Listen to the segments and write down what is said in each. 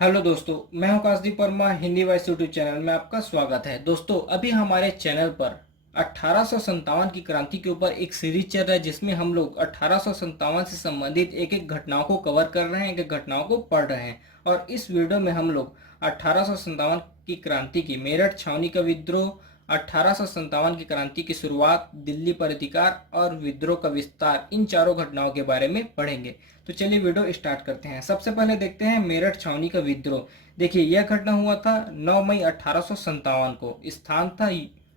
Hello दोस्तों, मैं हूं Kashdeep Verma. Hindi voice YouTube channel में आपका स्वागत है। दोस्तों, अभी हमारे चैनल पर 1857 की क्रांति के ऊपर एक सीरीज चल रहा है, जिसमें हम लोग 1857 से संबंधित एक एक घटनाओं को कवर कर रहे हैं, एक एक घटनाओं को पढ़ रहे हैं। और इस वीडियो में हम लोग 1857 की क्रांति की मेरठ छावनी का विद्रोह, 1857 की क्रांति की शुरुआत, दिल्ली पर अधिकार और विद्रोह का विस्तार, इन चारों घटनाओं के बारे में पढ़ेंगे। तो चलिए वीडियो स्टार्ट करते हैं। सबसे पहले देखते हैं मेरठ छावनी का विद्रोह। देखिए, यह घटना हुआ था 9 मई 1857 को। स्थान था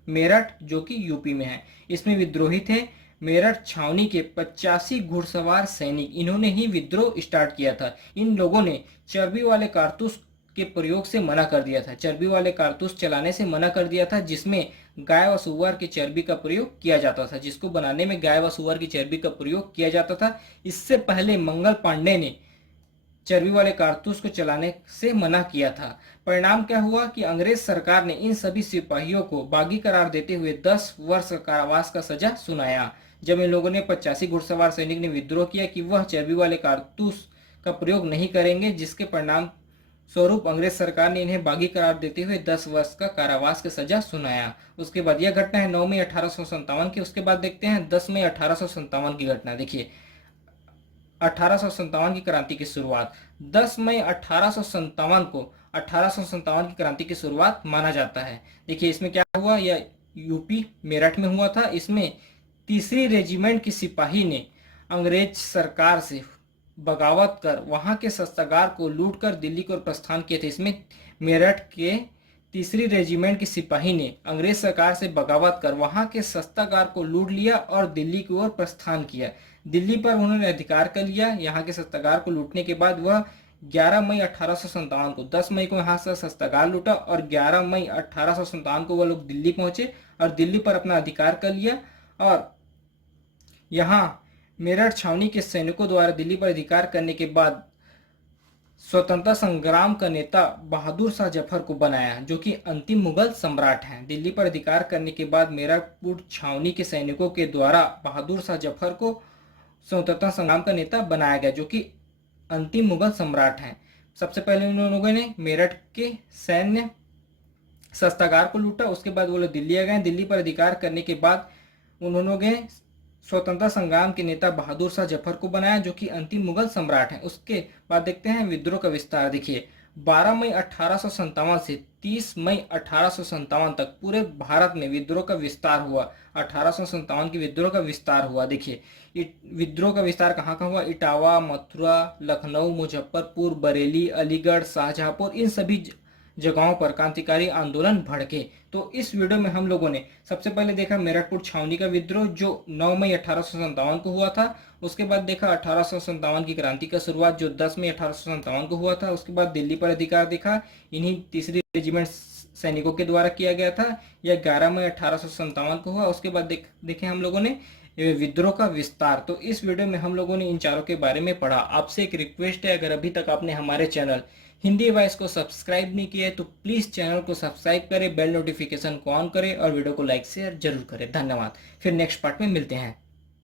मेरठ, जो कि यूपी में है। इसमें विद्रोही थे मेरठ छावनी के 85 घुड़सवार सैनिक। इन्होंने ही विद्रोह स्टार्ट किया था। इन लोगों ने चर्बी वाले कारतूस के प्रयोग से मना कर दिया था, चर्बी वाले कारतूस चलाने से मना कर दिया था, जिसमें गाय व सुअर की चर्बी का प्रयोग किया जाता था, जिसको बनाने में गाय व सुअर की चर्बी का प्रयोग किया जाता था। इससे पहले मंगल पांडे ने चर्बी वाले कारतूस को चलाने से मना किया था। परिणाम क्या हुआ कि अंग्रेज सरकार ने इन सभी सिपाहियों को बागी करार देते हुए 10 वर्ष कारावास का सजा सुनाया। जब इन लोगों ने 85 घुड़सवार सैनिक ने विद्रोह किया कि वह चर्बी वाले कारतूस का प्रयोग नहीं करेंगे, जिसके परिणाम स्वरूप अंग्रेज सरकार ने इन्हें बागी करार देते हुए 10 वर्ष का कारावास की सजा सुनाया। उसके बाद यह घटना है 9 मई 1857 की। उसके बाद देखते हैं 10 मई 1857 की घटना। देखिए, 1857 की क्रांति की शुरुआत। 10 मई 1857 को 1857 की क्रांति की शुरुआत माना जाता है। देखिए, इसमें क्या हुआ, यह यूपी मेरठ में हुआ था। इसमें तीसरी रेजिमेंट के सिपाही ने अंग्रेज सरकार से बगावत कर वहां के शस्त्रागार को लूटकर दिल्ली को प्रस्थान किए थे। इसमें मेरठ के तीसरी रेजिमेंट के सिपाही ने अंग्रेज सरकार से बगावत कर वहां के शस्त्रागार को लूट लिया और दिल्ली की ओर प्रस्थान किया। दिल्ली पर उन्होंने अधिकार कर लिया। यहाँ के शस्त्रागार को लूटने के बाद वह 11 मई 1857 को, 10 मई को यहाँ से शस्त्रागार लूटा और 11 मई 1857 को वह लोग दिल्ली पहुंचे और दिल्ली पर अपना अधिकार कर लिया। और यहाँ मेरठ छावनी के सैनिकों द्वारा दिल्ली पर अधिकार करने के बाद स्वतंत्रता संग्राम का नेता बहादुर शाह जफर को बनाया, जो कि अंतिम मुगल सम्राट हैं। दिल्ली पर अधिकार करने के बाद मेरठ छावनी के सैनिकों के द्वारा बहादुर शाह जफर को स्वतंत्रता संग्राम का नेता बनाया गया, जो कि अंतिम मुगल सम्राट हैं। सबसे पहले उन लोगों ने मेरठ के सैन्य शस्त्रागार को लूटा। उसके बाद वो लोग दिल्ली आ गए। दिल्ली पर अधिकार करने के बाद उन्होंने स्वतंत्रता संग्राम के नेता बहादुर शाह जफर को बनाया, जो कि अंतिम मुगल सम्राट हैं। उसके बाद देखते हैं विद्रोह का विस्तार। देखिए, 12 मई 1857 से 30 मई 1857 तक पूरे भारत में विद्रोह का विस्तार हुआ। 1857 की विद्रोह का विस्तार हुआ। देखिए, विद्रोह का विस्तार कहाँ कहाँ हुआ? इटावा, मथुरा, लखनऊ, मुजफ्फरपुर, बरेली, अलीगढ़, शाहजहांपुर, इन सभी जगहों पर क्रांतिकारी आंदोलन भड़के। तो इस वीडियो में हम लोगों ने सबसे पहले देखा मेरठपुर छावनी का विद्रोह, जो 9 मई 1857 को हुआ था। उसके बाद देखा 1857 की क्रांति का शुरुआत, जो 10 मई 1857 को हुआ था। उसके बाद दिल्ली पर अधिकार देखा, इन्हीं तीसरी रेजिमेंट सैनिकों के द्वारा किया गया था। यह 11 मई 1857 को हुआ। उसके बाद देखे हम लोगों ने विद्रोह का विस्तार। तो इस वीडियो में हम लोगों ने इन चारों के बारे में पढ़ा। आपसे एक रिक्वेस्ट है, अगर अभी तक आपने हमारे चैनल हिंदी वॉइस को सब्सक्राइब नहीं किया है तो प्लीज़ चैनल को सब्सक्राइब करें, बेल नोटिफिकेशन को ऑन करें और वीडियो को लाइक शेयर जरूर करें। धन्यवाद। फिर नेक्स्ट पार्ट में मिलते हैं।